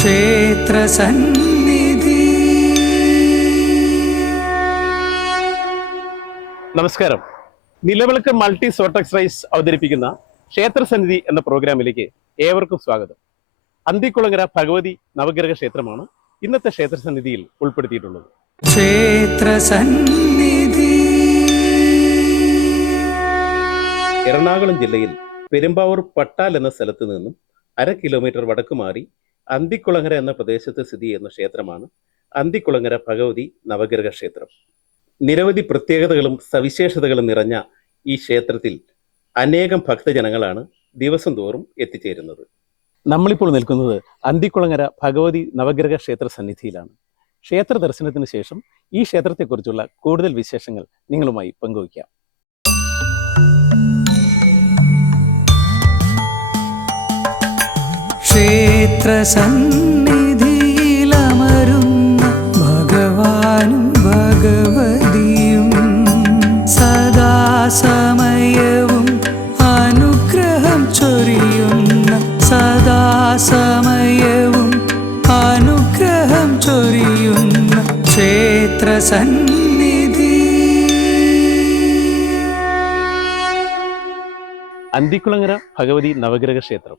ക്ഷേത്രസന്നിധി. നമസ്കാരം. നിലവിളക്ക് multi Sortex rice അവതരിപ്പിക്കുന്ന ക്ഷേത്രസന്നിധി എന്ന പ്രോഗ്രാമിലേക്ക് ഏവർക്കും സ്വാഗതം. അന്തിക്കുളങ്ങര ഭഗവതി നവഗ്രഹ ക്ഷേത്രമാണ് ഇന്നത്തെ ക്ഷേത്ര ക്ഷേത്രസന്നിധിയിൽ ഉൾപ്പെടുത്തിയിട്ടുള്ളത്. ക്ഷേത്രസന്നിധി. എറണാകുളം ജില്ലയിൽ പെരുമ്പാവൂർ പട്ടാൽ എന്ന സ്ഥലത്ത് നിന്നും അര കിലോമീറ്റർ വടക്ക് മാറി അന്തിക്കുളങ്ങര എന്ന പ്രദേശത്ത് സ്ഥിതി ചെയ്യുന്ന ക്ഷേത്രമാണ്. അന്തിക്കുളങ്ങര ഭഗവതി നവഗ്രഹ ക്ഷേത്രം. നിരവധി പ്രത്യേകതകളും സവിശേഷതകളും നിറഞ്ഞ ഈ ക്ഷേത്രത്തിൽ അനേകം ഭക്തജനങ്ങളാണ് ദിവസം തോറും എത്തിച്ചേരുന്നത്. നമ്മളിപ്പോൾ നിൽക്കുന്നത് അന്തിക്കുളങ്ങര ഭഗവതി നവഗ്രഹ ക്ഷേത്ര സന്നിധിയിലാണ്. ക്ഷേത്ര ദർശനത്തിന് ശേഷം ഈ ക്ഷേത്രത്തെക്കുറിച്ചുള്ള കൂടുതൽ വിശേഷങ്ങൾ നിങ്ങളുമായി പങ്കുവയ്ക്കാം. ക്ഷേത്രസന്നിധിയിലമരുന്ന ഭഗവാനും ഭഗവതിയും സദാസമയവും അനുഗ്രഹം ചൊരിയുന്ന സദാസമയവും അനുഗ്രഹം ചൊരിയുന്ന ക്ഷേത്രസന്നിധി അന്തിക്കുളങ്ങര ഭഗവതി നവഗ്രഹ ക്ഷേത്രം.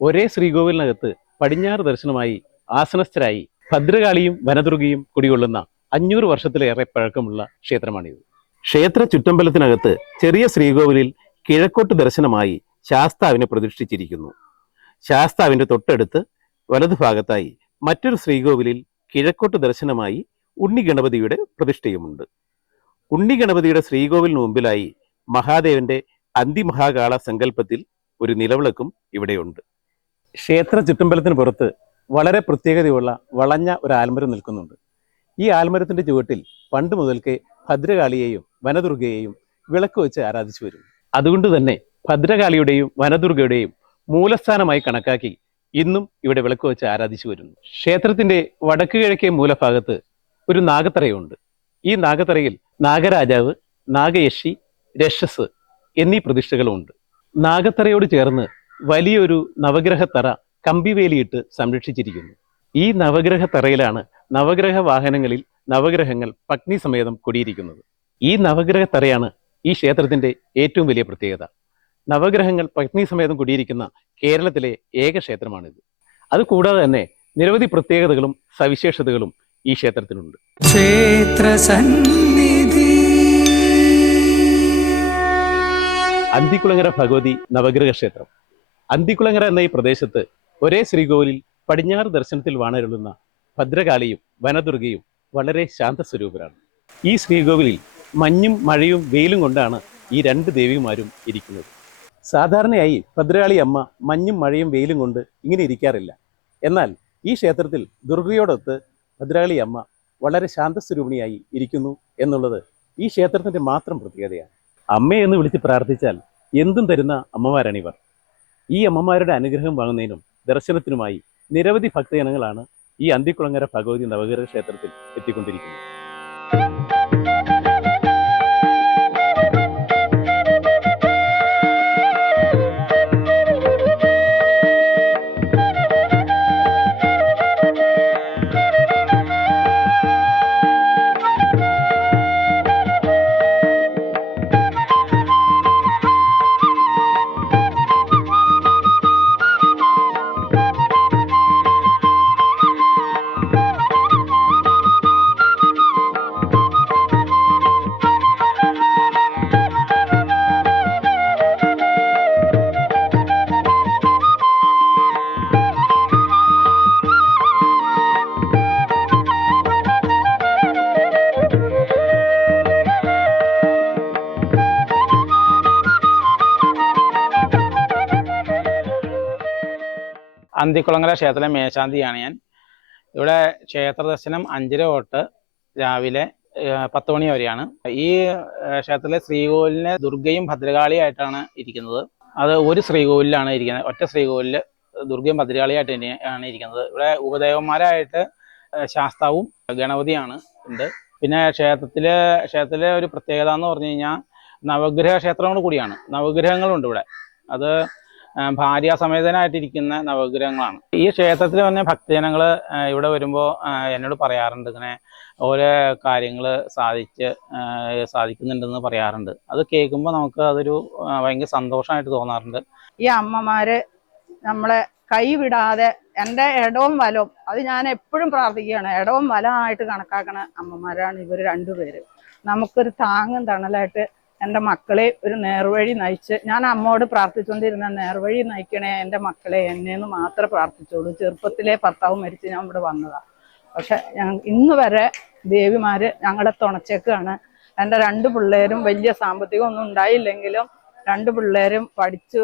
ഒരേ ശ്രീകോവിലിനകത്ത് പടിഞ്ഞാറ് ദർശനമായി ആസനസ്ഥരായി ഭദ്രകാളിയും വനദുർഗയും കുടികൊള്ളുന്ന അഞ്ഞൂറ് വർഷത്തിലേറെ പഴക്കമുള്ള ക്ഷേത്രമാണിത്. ക്ഷേത്ര ചുറ്റമ്പലത്തിനകത്ത് ചെറിയ ശ്രീകോവിലിൽ കിഴക്കോട്ട് ദർശനമായി ശാസ്താവിനെ പ്രതിഷ്ഠിച്ചിരിക്കുന്നു. ശാസ്താവിന്റെ തൊട്ടടുത്ത് വലതുഭാഗത്തായി മറ്റൊരു ശ്രീകോവിലിൽ കിഴക്കോട്ട് ദർശനമായി ഉണ്ണി ഗണപതിയുടെ പ്രതിഷ്ഠയുമുണ്ട്. ഉണ്ണി ഗണപതിയുടെ ശ്രീകോവിലിന് മുമ്പിലായി മഹാദേവന്റെ അന്തിമഹാകാള സങ്കല്പത്തിൽ ഒരു നിലവിളക്കും ഇവിടെയുണ്ട്. ക്ഷേത്ര ചുറ്റമ്പലത്തിന് പുറത്ത് വളരെ പ്രത്യേകതയുള്ള വളഞ്ഞ ഒരു ആൽമരം നിൽക്കുന്നുണ്ട്. ഈ ആൽമരത്തിന്റെ ചുവട്ടിൽ പണ്ട് മുതൽക്കേ ഭദ്രകാളിയെയും വനദുർഗയെയും വിളക്ക് വെച്ച് ആരാധിച്ചു വരും അതുകൊണ്ട് തന്നെ ഭദ്രകാളിയുടെയും വനദുർഗയുടെയും മൂലസ്ഥാനമായി കണക്കാക്കി ഇന്നും ഇവിടെ വിളക്ക് വെച്ച് ആരാധിച്ചു വരുന്നു. ക്ഷേത്രത്തിന്റെ വടക്ക് കിഴക്കേ മൂലഭാഗത്ത് ഒരു നാഗത്തറയുണ്ട്. ഈ നാഗത്തറയിൽ നാഗരാജാവ് നാഗയക്ഷി രക്ഷസ് എന്നീ പ്രതിഷ്ഠകളുമുണ്ട് നാഗത്തറയോട് ചേർന്ന് വലിയൊരു നവഗ്രഹത്തറ കമ്പിവേലിയിട്ട് സംരക്ഷിച്ചിരിക്കുന്നു. ഈ നവഗ്രഹ തറയിലാണ് നവഗ്രഹ വാഹനങ്ങളിൽ നവഗ്രഹങ്ങൾ പത്നി സമേതം കൊടിയിരിക്കുന്നത്. ഈ നവഗ്രഹ തറയാണ് ഈ ക്ഷേത്രത്തിന്റെ ഏറ്റവും വലിയ പ്രത്യേകത. നവഗ്രഹങ്ങൾ പത്നി സമേതം കുടിയിരിക്കുന്ന കേരളത്തിലെ ഏക ക്ഷേത്രമാണിത്. അതുകൂടാതെ തന്നെ നിരവധി പ്രത്യേകതകളും സവിശേഷതകളും ഈ ക്ഷേത്രത്തിനുണ്ട്. ക്ഷേത്ര അന്തിക്കുളങ്ങര ഭഗവതി നവഗ്രഹ ക്ഷേത്രം. അന്തിക്കുളങ്ങര എന്ന ഈ പ്രദേശത്ത് ഒരേ ശ്രീകോവിലിൽ പടിഞ്ഞാറ് ദർശനത്തിൽ വാണരുളുന്ന ഭദ്രകാളിയും വനദുർഗയും വളരെ ശാന്തസ്വരൂപരാണ് ഈ ശ്രീകോവിലിൽ മഞ്ഞും മഴയും വെയിലും കൊണ്ടാണ് ഈ രണ്ട് ദേവിമാരും ഇരിക്കുന്നത്. സാധാരണയായി ഭദ്രകാളി അമ്മ മഞ്ഞും മഴയും വെയിലും കൊണ്ട് ഇങ്ങനെ ഇരിക്കാറില്ല. എന്നാൽ ഈ ക്ഷേത്രത്തിൽ ദുർഗയോടൊത്ത് ഭദ്രകാളി അമ്മ വളരെ ശാന്തസ്വരൂപിണിയായി ഇരിക്കുന്നു എന്നുള്ളത് ഈ ക്ഷേത്രത്തിന്റെ മാത്രം പ്രത്യേകതയാണ്. അമ്മയെന്ന് വിളിച്ച് പ്രാർത്ഥിച്ചാൽ എന്തും തരുന്ന അമ്മമാരാണിവർ. ഈ അമ്മമാരുടെ അനുഗ്രഹം വാങ്ങുന്നതിനും ദർശനത്തിനുമായി നിരവധി ഭക്തജനങ്ങളാണ് ഈ അന്തിക്കുളങ്ങര ഭഗവതി നവഗ്രഹ ക്ഷേത്രത്തിൽ എത്തിക്കൊണ്ടിരിക്കുന്നത്. അന്തിക്കുളങ്ങര ക്ഷേത്രത്തിലെ മേശാന്തിയാണ് ഞാൻ. ഇവിടെ ക്ഷേത്ര ദർശനം അഞ്ചര തൊട്ട് രാവിലെ പത്ത് മണി വരെയാണ്. ഈ ക്ഷേത്രത്തിലെ ശ്രീകോവിലിനെ ദുർഗയും ഭദ്രകാളിയായിട്ടാണ് ഇരിക്കുന്നത്. അത് ഒരു ശ്രീകോവിലാണ് ഇരിക്കുന്നത്. ഒറ്റ ശ്രീകോവിലിൽ ദുർഗയും ഭദ്രകാളിയായിട്ട് ആണ് ഇരിക്കുന്നത്. ഇവിടെ ഉപദേവന്മാരായിട്ട് ശാസ്താവും ഗണപതിയാണ് ഉണ്ട്. പിന്നെ ക്ഷേത്രത്തിലെ ക്ഷേത്രത്തിലെ ഒരു പ്രത്യേകത എന്ന് പറഞ്ഞു കഴിഞ്ഞാൽ നവഗ്രഹ ക്ഷേത്രങ്ങൾ കൂടിയാണ്. നവഗ്രഹങ്ങളുണ്ട് ഇവിടെ. അത് ഭാര്യാസമേതനായിട്ടിരിക്കുന്ന നവഗ്രഹങ്ങളാണ്. ഈ ക്ഷേത്രത്തിൽ വന്ന ഭക്തജനങ്ങൾ ഇവിടെ വരുമ്പോൾ എന്നോട് പറയാറുണ്ട് ഇങ്ങനെ ഓരോ കാര്യങ്ങൾ സാധിച്ച് സാധിക്കുന്നുണ്ടെന്ന് പറയാറുണ്ട്. അത് കേൾക്കുമ്പോൾ നമുക്ക് അതൊരു ഭയങ്കര സന്തോഷമായിട്ട് തോന്നാറുണ്ട്. ഈ അമ്മമാര് നമ്മളെ കൈവിടാതെ എന്റെ ഇടവും വലവും അത് ഞാൻ എപ്പോഴും പ്രാർത്ഥിക്കുകയാണ് ഇടവും വലമായിട്ട് കണക്കാക്കണ അമ്മമാരാണ് ഇവർ രണ്ടുപേര്. നമുക്കൊരു താങ്ങും തണലായിട്ട് എന്റെ മക്കളെ ഒരു നേർവഴി നയിച്ച് ഞാൻ അമ്മോട് പ്രാർത്ഥിച്ചുകൊണ്ടിരുന്ന നേർവഴി നയിക്കണേ എന്റെ മക്കളെ എന്നെന്ന് മാത്രമേ പ്രാർത്ഥിച്ചോളൂ ചെറുപ്പത്തിലെ ഭർത്താവ് മരിച്ച് ഞാൻ ഇവിടെ വന്നതാണ് പക്ഷെ ഞാൻ ഇന്ന് വരെ ദേവിമാര് ഞങ്ങളെ തുണച്ചേക്കാണ്. എന്റെ രണ്ട് പിള്ളേരും വലിയ സാമ്പത്തികം ഒന്നും ഉണ്ടായില്ലെങ്കിലും രണ്ട് പിള്ളേരും പഠിച്ചു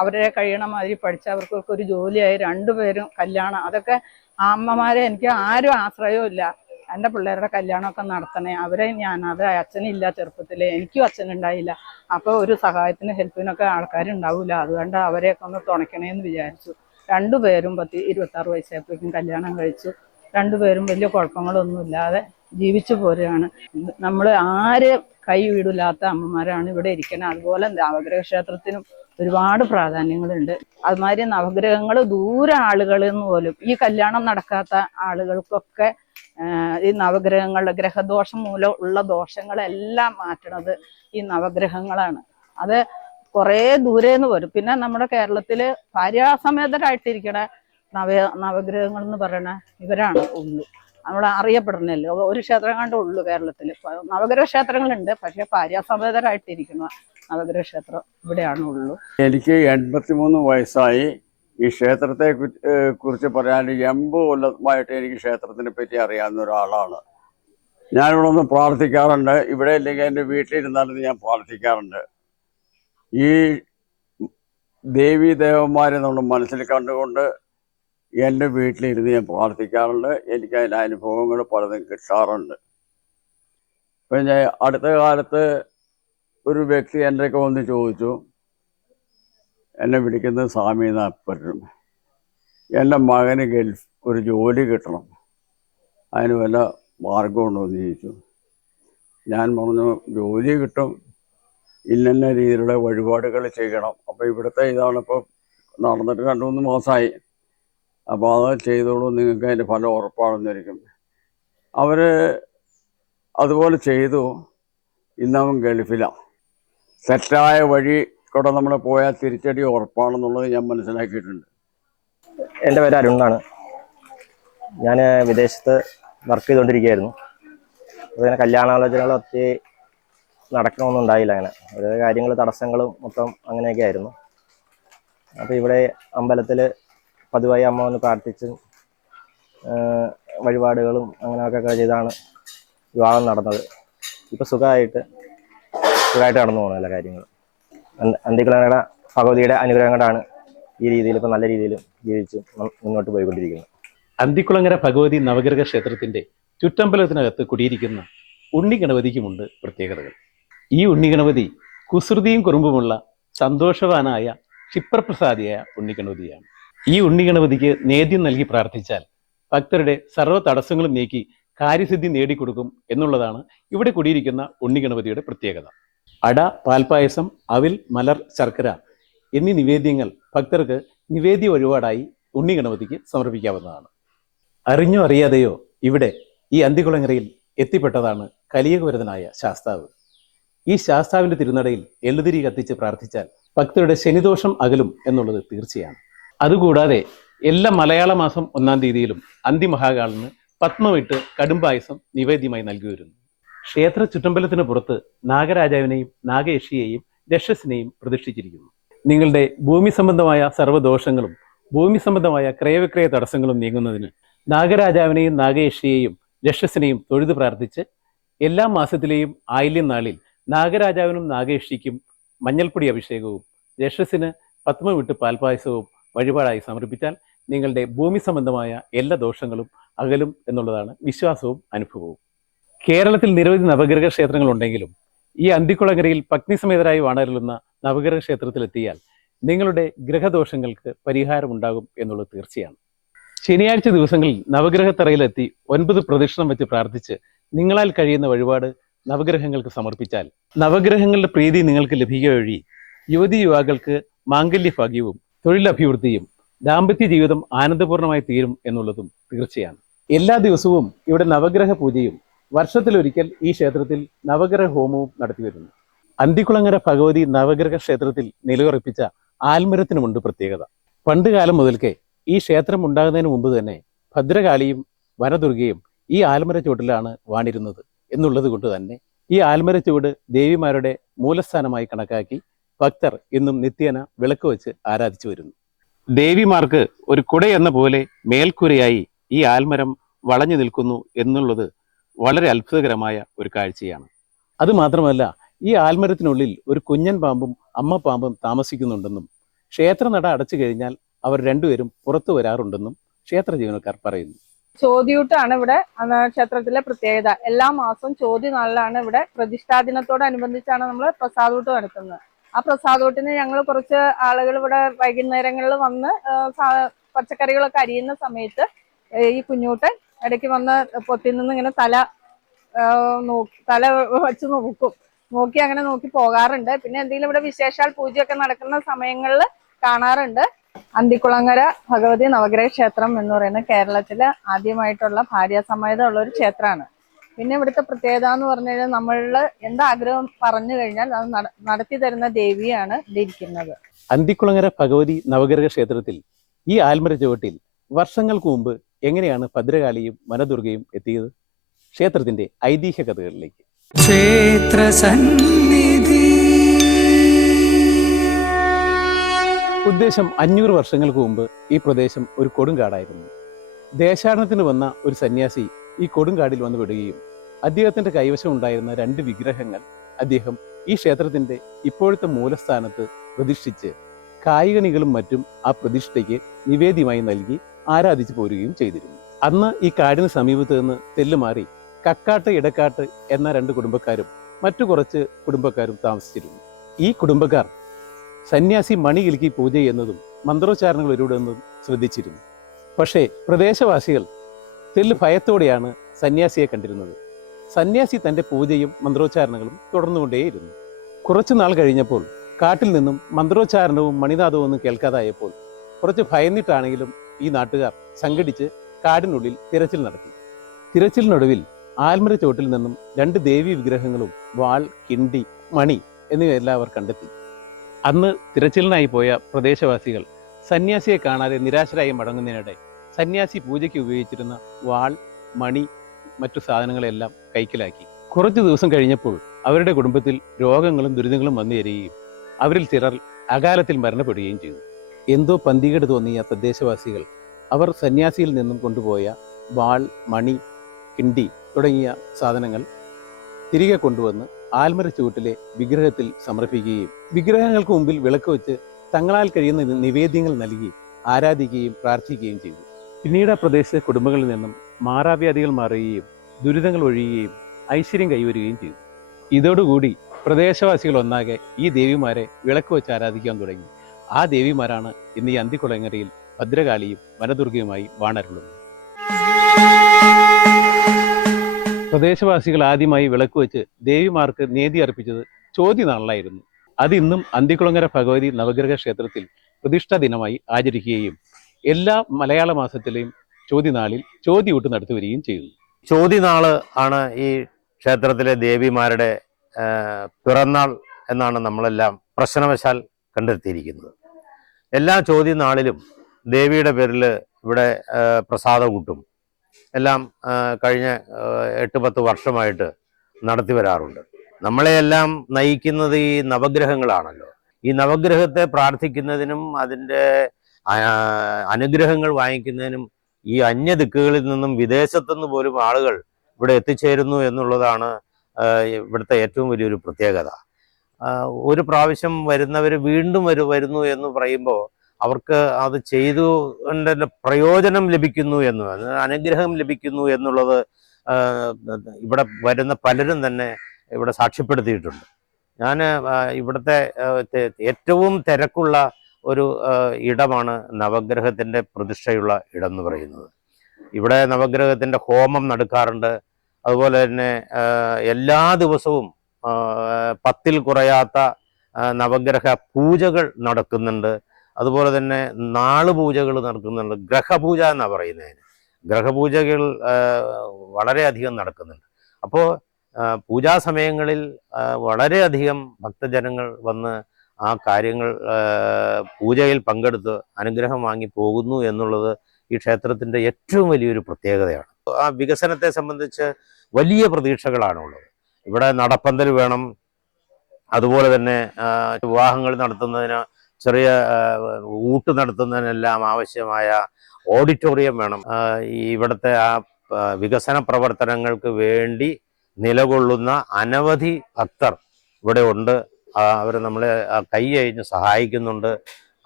അവരെ കഴിയണ മാതിരി പഠിച്ച് അവർക്കൊക്കെ ഒരു ജോലിയായി. രണ്ടുപേരും കല്യാണം. അതൊക്കെ അമ്മമാരെ എനിക്ക് ആരും ആശ്രയവും ഇല്ല എന്റെ പിള്ളേരുടെ കല്യാണമൊക്കെ നടത്തണേ. അവരെ ഞാൻ അത് അച്ഛനില്ല ചെറുപ്പത്തിൽ എനിക്കും അച്ഛനുണ്ടായില്ല. അപ്പോൾ ഒരു സഹായത്തിന് ഹെൽപ്പിനൊക്കെ ആൾക്കാരുണ്ടാവില്ല അതുകൊണ്ട് അവരെയൊക്കെ ഒന്ന് തുണയ്ക്കണേന്ന് വിചാരിച്ചു. രണ്ടുപേരും പത്തി ഇരുപത്താറ് വയസ്സായപ്പോഴേക്കും കല്യാണം കഴിച്ചു. രണ്ടുപേരും വലിയ കുഴപ്പങ്ങളൊന്നും ഇല്ലാതെ ജീവിച്ചു പോരുകയാണ്. നമ്മൾ ആര് കൈ വീടില്ലാത്ത അമ്മമാരാണ് ഇവിടെ ഇരിക്കുന്നത് അതുപോലെ നവഗ്രഹ ക്ഷേത്രത്തിനും ഒരുപാട് പ്രാധാന്യങ്ങളുണ്ട്. അതുമാതിരി നവഗ്രഹങ്ങൾ ദൂര ആളുകളിൽ നിന്ന് പോലും ഈ കല്യാണം നടക്കാത്ത ആളുകൾക്കൊക്കെ ഈ നവഗ്രഹങ്ങളുടെ ഗ്രഹദോഷം മൂലം ഉള്ള ദോഷങ്ങളെല്ലാം മാറ്റണത് ഈ നവഗ്രഹങ്ങളാണ്. അത് കുറേ ദൂരേന്ന് വരും പിന്നെ നമ്മുടെ കേരളത്തിൽ ഭാര്യാസമേതരായിട്ടിരിക്കണ നവ നവഗ്രഹങ്ങൾ എന്ന് പറയണ ഇവരാണ് ഉള്ളു. നമ്മൾ അറിയപ്പെടുന്നല്ലോ. ഒരു ക്ഷേത്രം കണ്ടേ ഉള്ളൂ കേരളത്തിൽ നവഗ്രഹ ക്ഷേത്രങ്ങളുണ്ട്. പക്ഷെ ഭാര്യാസമേതരായിട്ടിരിക്കുന്ന നവഗ്രഹ ക്ഷേത്രം ഇവിടെയാണ് ഉള്ളൂ. എനിക്ക് എൺപത്തിമൂന്ന് വയസ്സായി. ഈ ക്ഷേത്രത്തെ കുറിച്ച് പറയാൻ എൺപത് കൊല്ലമായിട്ട് എനിക്ക് ക്ഷേത്രത്തിനെ പറ്റി അറിയാവുന്ന ഒരാളാണ്. ഞാനിവിടെ ഒന്ന് പ്രാർത്ഥിക്കാറുണ്ട്. ഇവിടെ ഇല്ലെങ്കിൽ എന്റെ വീട്ടിലിരുന്നാലും ഞാൻ പ്രാർത്ഥിക്കാറുണ്ട്. ഈ ദേവീ ദേവന്മാരെ നമ്മൾ മനസ്സിൽ കണ്ടുകൊണ്ട് എന്റെ വീട്ടിലിരുന്ന് ഞാൻ പ്രാർത്ഥിക്കാറുണ്ട്. എനിക്ക് അതിന്റെ അനുഭവങ്ങൾ പലതും കിട്ടാറുണ്ട്. ഞാൻ അടുത്ത കാലത്ത് ഒരു വ്യക്തി എന്റെ ഒക്കെ വന്ന് ചോദിച്ചു എന്നെ വിളിക്കുന്നത് സ്വാമി എന്നാപ്പറ്റും എന്റെ മകന് ഗൾഫ് ഒരു ജോലി കിട്ടണം. അതിന് വല്ല മാർഗമുണ്ടോ എന്ന് ചോദിച്ചു. ഞാൻ പറഞ്ഞു ജോലി കിട്ടും. ഇന്ന രീതിയിലുള്ള വഴിപാടുകൾ ചെയ്യണം. അപ്പോൾ ഇവിടുത്തെ ഇതാണ് ഇപ്പോൾ നടന്നിട്ട് രണ്ട് മൂന്ന് മാസമായി അപ്പോൾ അത് ചെയ്തോളൂ നിങ്ങൾക്ക് അതിന്റെ ഫലം ഉറപ്പാണെന്നിരിക്കും അവർ അതുപോലെ ചെയ്തു. ഇന്നവൻ ഗൾഫിലാണ് തെറ്റായ വഴി കൂടെ നമ്മൾ പോയാൽ തിരിച്ചടി ഉറപ്പാണെന്നുള്ളത് ഞാൻ മനസ്സിലാക്കിയിട്ടുണ്ട്. എന്റെ പേര് അരുണാണ് ഞാൻ വിദേശത്ത് വർക്ക് ചെയ്തുകൊണ്ടിരിക്കുകയായിരുന്നു അപ്പോൾ ഇങ്ങനെ കല്യാണാലോചനകൾ നടക്കണമൊന്നും ഉണ്ടായില്ല അങ്ങനെ. ഓരോ കാര്യങ്ങൾ തടസ്സങ്ങളും മൊത്തം അങ്ങനെയൊക്കെ ആയിരുന്നു. അപ്പോൾ ഇവിടെ അമ്പലത്തിൽ പതിവായി അമ്മ വന്ന് പ്രാർത്ഥിച്ചും വഴിപാടുകളും അങ്ങനെയൊക്കെ ചെയ്താണ് വിവാഹം നടന്നത്. ഇപ്പോൾ സുഖമായിട്ട് സുഖമായിട്ട് നടന്നു പോകുന്നു എല്ലാ കാര്യങ്ങളും. അന്തിക്കുളങ്ങയുടെ ഭഗവതിയുടെ അനുഗ്രഹം കൊണ്ടാണ് ഈ രീതിയിൽ ഇപ്പം നല്ല രീതിയിൽ ജീവിച്ച് മുന്നോട്ട് പോയിക്കൊണ്ടിരിക്കുന്നത്. അന്തിക്കുളങ്ങര ഭഗവതി നവഗ്രഹ ക്ഷേത്രത്തിന്റെ ചുറ്റമ്പലത്തിനകത്ത് കുടിയിരിക്കുന്ന ഉണ്ണിഗണപതിക്കുമുണ്ട് പ്രത്യേകതകൾ. ഈ ഉണ്ണിഗണപതി കുസൃതിയും കുറുമ്പുമുള്ള സന്തോഷവാനായ ക്ഷിപ്രപ്രസാദിയായ ഉണ്ണിഗണപതിയാണ് ഈ ഉണ്ണി ഗണപതിക്ക് നേദ്യം നൽകി പ്രാർത്ഥിച്ചാൽ ഭക്തരുടെ സർവ തടസ്സങ്ങളും നീക്കി കാര്യസിദ്ധി നേടിക്കൊടുക്കും എന്നുള്ളതാണ് ഇവിടെ കുടിയിരിക്കുന്ന ഉണ്ണിഗണപതിയുടെ പ്രത്യേകത. അട പാൽപായസം അവിൽ മലർ ശർക്കര എന്നീ നിവേദ്യങ്ങൾ ഭക്തർക്ക് നിവേദ്യ വഴിപാടായി ഉണ്ണിഗണപതിക്ക് സമർപ്പിക്കാവുന്നതാണ്. അറിഞ്ഞോ അറിയാതെയോ ഇവിടെ ഈ അന്തികുളങ്ങരയിൽ എത്തിപ്പെട്ടതാണ് കലിയകുവരതനായ ശാസ്താവ്. ഈ ശാസ്താവിന്റെ തിരുനടയിൽ എല്ലുതിരി കത്തിച്ച് പ്രാർത്ഥിച്ചാൽ ഭക്തരുടെ ശനിദോഷം അകലും എന്നുള്ളത് തീർച്ചയാണ്. അതുകൂടാതെ എല്ലാ മലയാള മാസം ഒന്നാം തീയതിയിലും അന്തിമഹാകാളിന് പത്മമിട്ട് കടുംപായസം നിവേദ്യമായി നൽകി വരുന്നു. ക്ഷേത്ര ചുറ്റമ്പലത്തിന് പുറത്ത് നാഗരാജാവിനെയും നാഗയക്ഷിയെയും രക്ഷസിനെയും പ്രതിഷ്ഠിച്ചിരിക്കുന്നു. നിങ്ങളുടെ ഭൂമി സംബന്ധമായ സർവദോഷങ്ങളും ഭൂമി സംബന്ധമായ ക്രയവിക്രയ തടസ്സങ്ങളും നീങ്ങുന്നതിന് നാഗരാജാവിനെയും നാഗയക്ഷിയെയും രക്ഷസിനെയും തൊഴുതു പ്രാർത്ഥിച്ച് എല്ലാ മാസത്തിലെയും ആയില്യം നാളിൽ നാഗരാജാവിനും നാഗയക്ഷിക്കും മഞ്ഞൾപ്പൊടി അഭിഷേകവും രക്ഷസിന് പത്മവിട്ട് പാൽപായസവും വഴിപാടായി സമർപ്പിച്ചാൽ നിങ്ങളുടെ ഭൂമി സംബന്ധമായ എല്ലാ ദോഷങ്ങളും അകലും എന്നുള്ളതാണ് വിശ്വാസവും അനുഭവവും. കേരളത്തിൽ നിരവധി നവഗ്രഹ ക്ഷേത്രങ്ങളുണ്ടെങ്കിലും ഈ അന്തിക്കുളങ്ങരയിൽ പത്നിസമേതരായി വാണരുന്ന നവഗ്രഹ ക്ഷേത്രത്തിലെത്തിയാൽ നിങ്ങളുടെ ഗ്രഹദോഷങ്ങൾക്ക് പരിഹാരം ഉണ്ടാകും എന്നുള്ളത് തീർച്ചയാണ്. ശനിയാഴ്ച ദിവസങ്ങളിൽ നവഗ്രഹത്തറയിലെത്തി ഒൻപത് പ്രദക്ഷിണം വെച്ച് പ്രാർത്ഥിച്ച് നിങ്ങളാൽ കഴിയുന്ന വഴിപാട് നവഗ്രഹങ്ങൾക്ക് സമർപ്പിച്ചാൽ നവഗ്രഹങ്ങളുടെ പ്രീതി നിങ്ങൾക്ക് ലഭിക്കുക വഴി യുവതി യുവാക്കൾക്ക് മാംഗല്യഭാഗ്യവും തൊഴിലഭിവൃദ്ധിയും ദാമ്പത്യ ജീവിതം ആനന്ദപൂർണമായി തീരും എന്നുള്ളതും തീർച്ചയാണ്. എല്ലാ ദിവസവും ഇവിടെ നവഗ്രഹ പൂജയും വർഷത്തിലൊരിക്കൽ ഈ ക്ഷേത്രത്തിൽ നവഗ്രഹ ഹോമവും നടത്തിവരുന്നു അന്തിക്കുളങ്ങര ഭഗവതി നവഗ്രഹ ക്ഷേത്രത്തിൽ നിലയുറപ്പിച്ച ആൽമരത്തിനുമുണ്ട് പ്രത്യേകത. പണ്ടുകാലം മുതൽക്കേ ഈ ക്ഷേത്രം ഉണ്ടാകുന്നതിന് മുമ്പ് തന്നെ ഭദ്രകാളിയും വനദുർഗയും ഈ ആൽമര ചുവട്ടിലാണ് വാണിരുന്നത് എന്നുള്ളത് കൊണ്ട് തന്നെ ഈ ആൽമര ചുവട് ദേവിമാരുടെ മൂലസ്ഥാനമായി കണക്കാക്കി ഭക്തർ ഇന്നും നിത്യേന വിളക്ക് വെച്ച് ആരാധിച്ചു വരുന്നു. ദേവിമാർക്ക് ഒരു കുട എന്ന പോലെ മേൽക്കുരയായി ഈ ആൽമരം വളഞ്ഞു നിൽക്കുന്നു എന്നുള്ളത് വളരെ അത്ഭുതകരമായ ഒരു കാഴ്ചയാണ്. അതുമാത്രമല്ല ഈ ആൽമരത്തിനുള്ളിൽ ഒരു കുഞ്ഞൻ പാമ്പും അമ്മ പാമ്പും താമസിക്കുന്നുണ്ടെന്നും ക്ഷേത്രനട അടച്ചു കഴിഞ്ഞാൽ അവർ രണ്ടുപേരും പുറത്തു വരാറുണ്ടെന്നും ക്ഷേത്ര ജീവനക്കാർ പറയുന്നു. ചോദ്യൂട്ടാണ് ഇവിടെ ക്ഷേത്രത്തിലെ പ്രത്യേകത. എല്ലാ മാസവും ചോദ്യ നാളിലാണ് ഇവിടെ പ്രതിഷ്ഠാ ദിനത്തോടനുബന്ധിച്ചാണ് നമ്മൾ പ്രസാദൂട്ട് നടത്തുന്നത്. ആ പ്രസാദോട്ടിന് ഞങ്ങൾ കുറച്ച് ആളുകൾ ഇവിടെ വൈകുന്നേരങ്ങളിൽ വന്ന് പച്ചക്കറികളൊക്കെ അരിയുന്ന സമയത്ത് ഈ കുഞ്ഞൂട്ടൻ ഇടയ്ക്ക് വന്ന് പൊത്തിൽ നിന്ന് ഇങ്ങനെ തല തല വച്ച് നോക്കും. നോക്കി അങ്ങനെ നോക്കി പോകാറുണ്ട്. പിന്നെ എന്തെങ്കിലും ഇവിടെ വിശേഷാൽ പൂജയൊക്കെ നടക്കുന്ന സമയങ്ങളിൽ കാണാറുണ്ട്. അന്തിക്കുളങ്ങര ഭഗവതി നവഗ്രഹ ക്ഷേത്രം എന്ന് പറയുന്ന കേരളത്തിലെ ആദ്യമായിട്ടുള്ള ഭാര്യാസമേതമുള്ള ഒരു ക്ഷേത്രമാണ്. പിന്നെ ഇവിടുത്തെ പ്രത്യേകത എന്ന് പറഞ്ഞു കഴിഞ്ഞാൽ നമ്മളുടെ എന്താഗ്രഹം പറഞ്ഞു കഴിഞ്ഞാൽ അത് നട- നടത്തി തരുന്ന ദേവിയാണ് ഇരിക്കുന്നത് അന്തിക്കുളങ്ങര ഭഗവതി നവഗ്രഹ ക്ഷേത്രത്തിൽ ഈ ആൽമര ചുവട്ടിൽ വർഷങ്ങൾക്ക് മുമ്പ് എങ്ങനെയാണ് ഭദ്രകാളിയും വനദുർഗയും എത്തിയത്? ക്ഷേത്രത്തിന്റെ ഐതിഹ്യ കഥകളിലേക്ക്. ക്ഷേത്ര സന്നിധി. ഉദ്ദേശം അഞ്ഞൂറ് വർഷങ്ങൾക്ക് മുമ്പ് ഈ പ്രദേശം ഒരു കൊടുങ്കാടായിരുന്നു. ദേശാടനത്തിന് വന്ന ഒരു സന്യാസി ഈ കൊടുങ്കാടിൽ വന്ന് വിടുകയും അദ്ദേഹത്തിന്റെ കൈവശം ഉണ്ടായിരുന്ന രണ്ട് വിഗ്രഹങ്ങൾ അദ്ദേഹം ഈ ക്ഷേത്രത്തിന്റെ ഇപ്പോഴത്തെ മൂലസ്ഥാനത്ത് പ്രതിഷ്ഠിച്ച് കായികണികളും മറ്റും ആ പ്രതിഷ്ഠയ്ക്ക് നിവേദ്യമായി നൽകി ആരാധിച്ചു പോരുകയും ചെയ്തിരുന്നു. അന്ന് ഈ കാടിന് സമീപത്ത് നിന്ന് തെല്ലുമാറി കക്കാട്ട് ഇടക്കാട്ട് എന്ന രണ്ട് കുടുംബക്കാരും മറ്റു കുറച്ച് കുടുംബക്കാരും താമസിച്ചിരുന്നു. ഈ കുടുംബക്കാർ സന്യാസി മണി കിലുക്കി പൂജ ചെയ്യുന്നതും മന്ത്രോച്ചാരണങ്ങൾ ഒരുവിടുന്നതും ശ്രദ്ധിച്ചിരുന്നു. പക്ഷേ പ്രദേശവാസികൾ തെല്ല് ഭയത്തോടെയാണ് സന്യാസിയെ കണ്ടിരുന്നത്. സന്യാസി തന്റെ പൂജയും മന്ത്രോച്ചാരണങ്ങളും തുടർന്നുകൊണ്ടേയിരുന്നു. കുറച്ചു നാൾ കഴിഞ്ഞപ്പോൾ കാട്ടിൽ നിന്നും മന്ത്രോച്ചാരണവും മണിനാദവും ഒന്നും കേൾക്കാതായപ്പോൾ കുറച്ച് ഭയന്നിട്ടാണെങ്കിലും ഈ നാട്ടുകാർ സംഘടിച്ച് കാടിനുള്ളിൽ തിരച്ചിൽ നടത്തി. തിരച്ചിലിനൊടുവിൽ ആൽമര ചോട്ടിൽ നിന്നും രണ്ട് ദേവി വിഗ്രഹങ്ങളും വാൾ കിണ്ടി മണി എന്നിവയെല്ലാം അവർ കണ്ടെത്തി. അന്ന് തിരച്ചിലിനായി പോയ പ്രദേശവാസികൾ സന്യാസിയെ കാണാതെ നിരാശരായി മടങ്ങുന്നതിനിടെ സന്യാസി പൂജയ്ക്ക് ഉപയോഗിച്ചിരുന്ന വാൾ മണി മറ്റു സാധനങ്ങളെല്ലാം കൈക്കലാക്കി. കുറച്ചു ദിവസം കഴിഞ്ഞപ്പോൾ അവരുടെ കുടുംബത്തിൽ രോഗങ്ങളും ദുരിതങ്ങളും വന്നു തരികയും അവരിൽ ചിലർ അകാലത്തിൽ മരണപ്പെടുകയും ചെയ്തു. എന്തോ പന്തികേട് തോന്നിയ തദ്ദേശവാസികൾ അവർ സന്യാസിയിൽ നിന്നും കൊണ്ടുപോയ വാൾ മണി കിണ്ടി തുടങ്ങിയ സാധനങ്ങൾ തിരികെ കൊണ്ടുവന്ന് ആൽമര ചുവട്ടിലെ വിഗ്രഹത്തിൽ സമർപ്പിക്കുകയും വിഗ്രഹങ്ങൾക്ക് മുമ്പിൽ വിളക്ക് വെച്ച് തങ്ങളാൽ കഴിയുന്ന നിവേദ്യങ്ങൾ നൽകി ആരാധിക്കുകയും പ്രാർത്ഥിക്കുകയും ചെയ്തു. പിന്നീട് ആ പ്രദേശത്തെ കുടുംബങ്ങളിൽ നിന്നും മാറാവ്യാധികൾ മാറുകയും ദുരിതങ്ങൾ ഒഴിയുകയും ഐശ്വര്യം കൈവരുകയും ചെയ്തു. ഇതോടുകൂടി പ്രദേശവാസികൾ ഒന്നാകെ ഈ ദേവിമാരെ വിളക്ക് വെച്ച് ആരാധിക്കാൻ തുടങ്ങി. ആ ദേവിമാരാണ് ഇന്ന് ഈ അന്തിക്കുളങ്ങരയിൽ ഭദ്രകാളിയും വനദുർഗയുമായി വാണരുള്ളത് പ്രദേശവാസികൾ ആദ്യമായി വിളക്ക് വെച്ച് ദേവിമാർക്ക് നേതി അർപ്പിച്ചത് ചോദ്യ നാളിലായിരുന്നു അത് ഇന്നും അന്തിക്കുളങ്ങര ഭഗവതി നവഗ്രഹ ക്ഷേത്രത്തിൽ പ്രതിഷ്ഠാ ദിനമായി ആചരിക്കുകയും എല്ലാ മലയാള മാസത്തിലെയും ചോദ്യനാളിൽ ചോദ്യൂട്ട് നടത്തി വരികയും ചെയ്യുന്നു. ചോതിനാൾ ആണ് ഈ ക്ഷേത്രത്തിലെ ദേവിമാരുടെ പിറന്നാൾ എന്നാണ് നമ്മളെല്ലാം പ്രശ്നവശാൽ കണ്ടെത്തിയിരിക്കുന്നത്. എല്ലാ ചോദ്യനാളിലും ദേവിയുടെ പേരിൽ ഇവിടെ പ്രസാദ കൂട്ടും. എല്ലാം കഴിഞ്ഞ എട്ട് പത്ത് വർഷമായിട്ട് നടത്തി വരാറുണ്ട്. നമ്മളെയെല്ലാം നയിക്കുന്നത് ഈ നവഗ്രഹങ്ങളാണല്ലോ. ഈ നവഗ്രഹത്തെ പ്രാർത്ഥിക്കുന്നതിനും അതിന്റെ അനുഗ്രഹങ്ങൾ വാങ്ങിക്കുന്നതിനും ഈ അന്യ ദിക്കുകളിൽ നിന്നും വിദേശത്തുനിന്ന് പോലും ആളുകൾ ഇവിടെ എത്തിച്ചേരുന്നു എന്നുള്ളതാണ് ഇവിടുത്തെ ഏറ്റവും വലിയൊരു പ്രത്യേകത. ഒരു പ്രാവശ്യം വരുന്നവർ വീണ്ടും വരു വരുന്നു എന്ന് പറയുമ്പോൾ അവർക്ക് അത് ചെയ്തു പ്രയോജനം ലഭിക്കുന്നു എന്ന് അനുഗ്രഹം ലഭിക്കുന്നു എന്നുള്ളത് ഇവിടെ വരുന്ന പലരും തന്നെ ഇവിടെ സാക്ഷ്യപ്പെടുത്തിയിട്ടുണ്ട്. ഞാൻ ഇവിടുത്തെ ഏറ്റവും തിരക്കുള്ള ഒരു ഇടമാണ് നവഗ്രഹത്തിന്റെ പ്രതിഷ്ഠയുള്ള ഇടം എന്ന് പറയുന്നത്. ഇവിടെ നവഗ്രഹത്തിന്റെ ഹോമം നടക്കാറുണ്ട്. അതുപോലെ തന്നെ എല്ലാ ദിവസവും പത്തിൽ കുറയാത്ത നവഗ്രഹ പൂജകൾ നടക്കുന്നുണ്ട്. അതുപോലെ തന്നെ നാൾ പൂജകൾ നടക്കുന്നുണ്ട്. ഗ്രഹപൂജ എന്നാണ് പറയുന്നതിന്. ഗ്രഹപൂജകൾ വളരെയധികം നടക്കുന്നുണ്ട്. അപ്പോൾ പൂജാ സമയങ്ങളിൽ വളരെയധികം ഭക്തജനങ്ങൾ വന്ന് ആ കാര്യങ്ങൾ പൂജയിൽ പങ്കെടുത്ത് അനുഗ്രഹം വാങ്ങി പോകുന്നു എന്നുള്ളത് ഈ ക്ഷേത്രത്തിന്റെ ഏറ്റവും വലിയൊരു പ്രത്യേകതയാണ്. ആ വികസനത്തെ സംബന്ധിച്ച് വലിയ പ്രതീക്ഷകളാണ് ഉള്ളത് ഇവിടെ നടപ്പന്തൽ വേണം. അതുപോലെ തന്നെ വിവാഹങ്ങൾ നടത്തുന്നതിന് ചെറിയ ഊട്ട് നടത്തുന്നതിനെല്ലാം ആവശ്യമായ ഓഡിറ്റോറിയം വേണം. ഈ ഇവിടുത്തെ ആ, വികസന പ്രവർത്തനങ്ങൾക്ക് വേണ്ടി നിലകൊള്ളുന്ന അനവധി ഭക്തർ ഇവിടെ ഉണ്ട്. അവർ നമ്മളെ കൈ കഴിഞ്ഞ് സഹായിക്കുന്നുണ്ട്.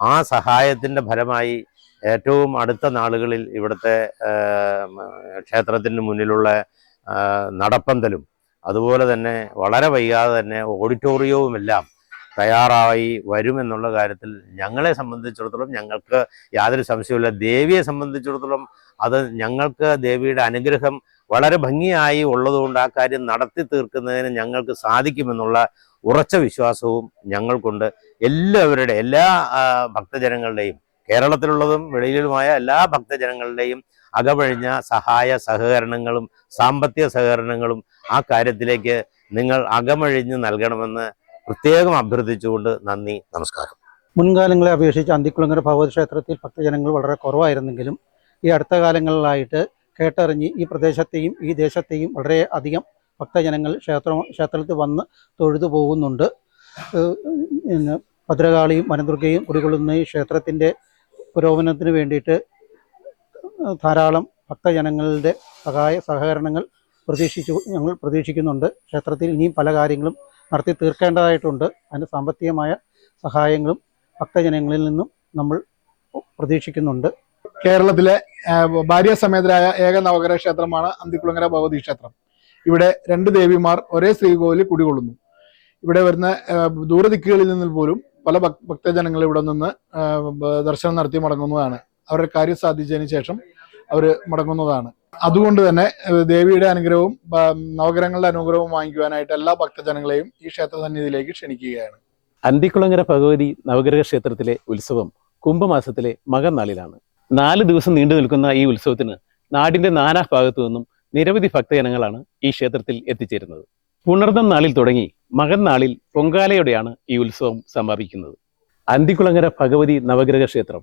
ആ സഹായത്തിന്റെ ഫലമായി ഏറ്റവും അടുത്ത നാളുകളിൽ ഇവിടുത്തെ ക്ഷേത്രത്തിന് മുന്നിലുള്ള നടപ്പന്തലും അതുപോലെ തന്നെ വളരെ വൈകാതെ തന്നെ ഓഡിറ്റോറിയവും എല്ലാം തയ്യാറായി വരുമെന്നുള്ള കാര്യത്തിൽ ഞങ്ങളെ സംബന്ധിച്ചിടത്തോളം ഞങ്ങൾക്ക് യാതൊരു സംശയവുമില്ല. ദേവിയെ സംബന്ധിച്ചിടത്തോളം അത് ഞങ്ങൾക്ക് ദേവിയുടെ അനുഗ്രഹം വളരെ ഭംഗിയായി ഉള്ളതുകൊണ്ട് ആ കാര്യം നടത്തി തീർക്കുന്നതിന് ഞങ്ങൾക്ക് സാധിക്കുമെന്നുള്ള ഉറച്ച വിശ്വാസവും ഞങ്ങൾക്കുണ്ട്. എല്ലാവരുടെ എല്ലാ ഭക്തജനങ്ങളുടെയും കേരളത്തിലുള്ളതും വെളിയിലുമായ എല്ലാ ഭക്തജനങ്ങളുടെയും അകവഴിഞ്ഞ സഹായ സഹകരണങ്ങളും സാമ്പത്തിക സഹകരണങ്ങളും ആ കാര്യത്തിലേക്ക് നിങ്ങൾ അകമഴിഞ്ഞ് നൽകണമെന്ന് പ്രത്യേകം അഭ്യർത്ഥിച്ചുകൊണ്ട് നന്ദി നമസ്കാരം. മുൻകാലങ്ങളെ അപേക്ഷിച്ച് അന്തിക്കുളങ്ങര ക്ഷേത്രത്തിൽ ഭക്തജനങ്ങൾ വളരെ കുറവായിരുന്നെങ്കിലും ഈ അടുത്ത കാലങ്ങളിലായിട്ട് കേട്ടറിഞ്ഞ് ഈ പ്രദേശത്തെയും ഈ ദേശത്തെയും വളരെ അധികം ഭക്തജനങ്ങൾ ക്ഷേത്രം ക്ഷേത്രത്തിൽ വന്ന് തൊഴുതു പോകുന്നുണ്ട്. ഭദ്രകാളിയും വനദുർഗയും കുടികൊള്ളുന്ന ഈ ക്ഷേത്രത്തിന്റെ പുരോഗമനത്തിന് വേണ്ടിയിട്ട് ധാരാളം ഭക്തജനങ്ങളുടെ സഹായ സഹകരണങ്ങൾ പ്രതീക്ഷിച്ചു ഞങ്ങൾ പ്രതീക്ഷിക്കുന്നുണ്ട്. ക്ഷേത്രത്തിൽ ഇനിയും പല കാര്യങ്ങളും നടത്തി തീർക്കേണ്ടതായിട്ടുണ്ട്. അതിന് സാമ്പത്തികമായ സഹായങ്ങളും ഭക്തജനങ്ങളിൽ നിന്നും നമ്മൾ പ്രതീക്ഷിക്കുന്നുണ്ട്. കേരളത്തിലെ ഭാര്യ സമേതരായ ഏക നവഗ്രഹ ക്ഷേത്രമാണ് അന്തിക്കുളങ്ങര ഭഗവതി ക്ഷേത്രം. ഇവിടെ രണ്ട് ദേവിമാർ ഒരേ ശ്രീകോവിലിൽ കുടികൊള്ളുന്നു. ഇവിടെ വരുന്ന ദൂരദിക്കുകളിൽ നിന്ന് പോലും പല ഭക്- ഭക്തജനങ്ങൾ ഇവിടെ നിന്ന് ദർശനം നടത്തി മടങ്ങുന്നതാണ്. അവരുടെ കാര്യം സാധിച്ചതിന് ശേഷം അവർ മടങ്ങുന്നതാണ്. അതുകൊണ്ട് തന്നെ ദേവിയുടെ അനുഗ്രഹവും നവഗ്രഹങ്ങളുടെ അനുഗ്രഹവും വാങ്ങിക്കുവാനായിട്ട് എല്ലാ ഭക്തജനങ്ങളെയും ഈ ക്ഷേത്ര സന്നിധിയിലേക്ക് ക്ഷണിക്കുകയാണ്. അന്തിക്കുളങ്ങര ഭഗവതി നവഗ്രഹ ക്ഷേത്രത്തിലെ ഉത്സവം കുംഭമാസത്തിലെ മകന്നാളിലാണ് നാല് ദിവസം നീണ്ടു നിൽക്കുന്ന ഈ ഉത്സവത്തിന് നാടിന്റെ നാനാ ഭാഗത്തു നിന്നും നിരവധി ഭക്തജനങ്ങളാണ് ഈ ക്ഷേത്രത്തിൽ എത്തിച്ചേരുന്നത്. പുണർദം നാളിൽ തുടങ്ങി മകൻ നാളിൽ പൊങ്കാലയോടെയാണ് ഈ ഉത്സവം സമാപിക്കുന്നത്. അന്തിക്കുളങ്ങര ഭഗവതി നവഗ്രഹ ക്ഷേത്രം.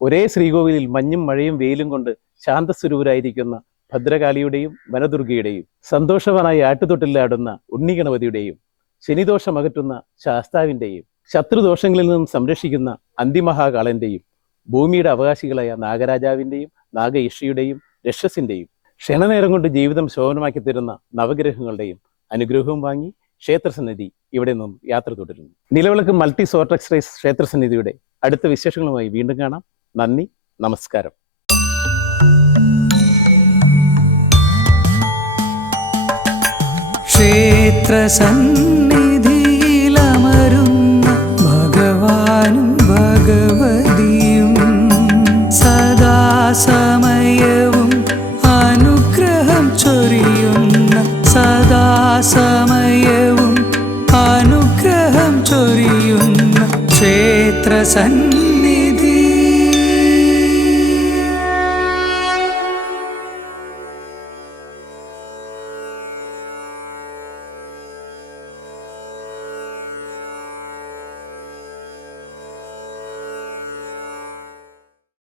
ഒരേ ശ്രീകോവിലിൽ മഞ്ഞും മഴയും വെയിലും കൊണ്ട് ശാന്തസ്വരൂപരായിരിക്കുന്ന ഭദ്രകാളിയുടെയും വനദുർഗയുടെയും സന്തോഷവാനായി ആട്ടുതൊട്ടിലാടുന്ന ഉണ്ണിഗണപതിയുടെയും ശനിദോഷമകറ്റുന്ന ശാസ്താവിന്റെയും ശത്രുദോഷങ്ങളിൽ നിന്നും സംരക്ഷിക്കുന്ന അന്തിമഹാകാളന്റെയും ഭൂമിയുടെ അവകാശികളായ നാഗരാജാവിന്റെയും നാഗയിഷിയുടെയും രക്ഷസിന്റെയും ക്ഷണനേരം കൊണ്ട് ജീവിതം ശോഭനമാക്കി തരുന്ന നവഗ്രഹങ്ങളുടെയും അനുഗ്രഹവും വാങ്ങി ക്ഷേത്രസന്നിധി ഇവിടെ നിന്നും യാത്ര തുടരുന്നു. നിലവിളക്ക് മൾട്ടി സോർട്ടക്സ് ക്ഷേത്രസന്നിധിയുടെ അടുത്ത വിശേഷങ്ങളുമായി വീണ്ടും കാണാം. നന്ദി നമസ്കാരം. ക്ഷേത്രസന്നിധിയിലമരുന്ന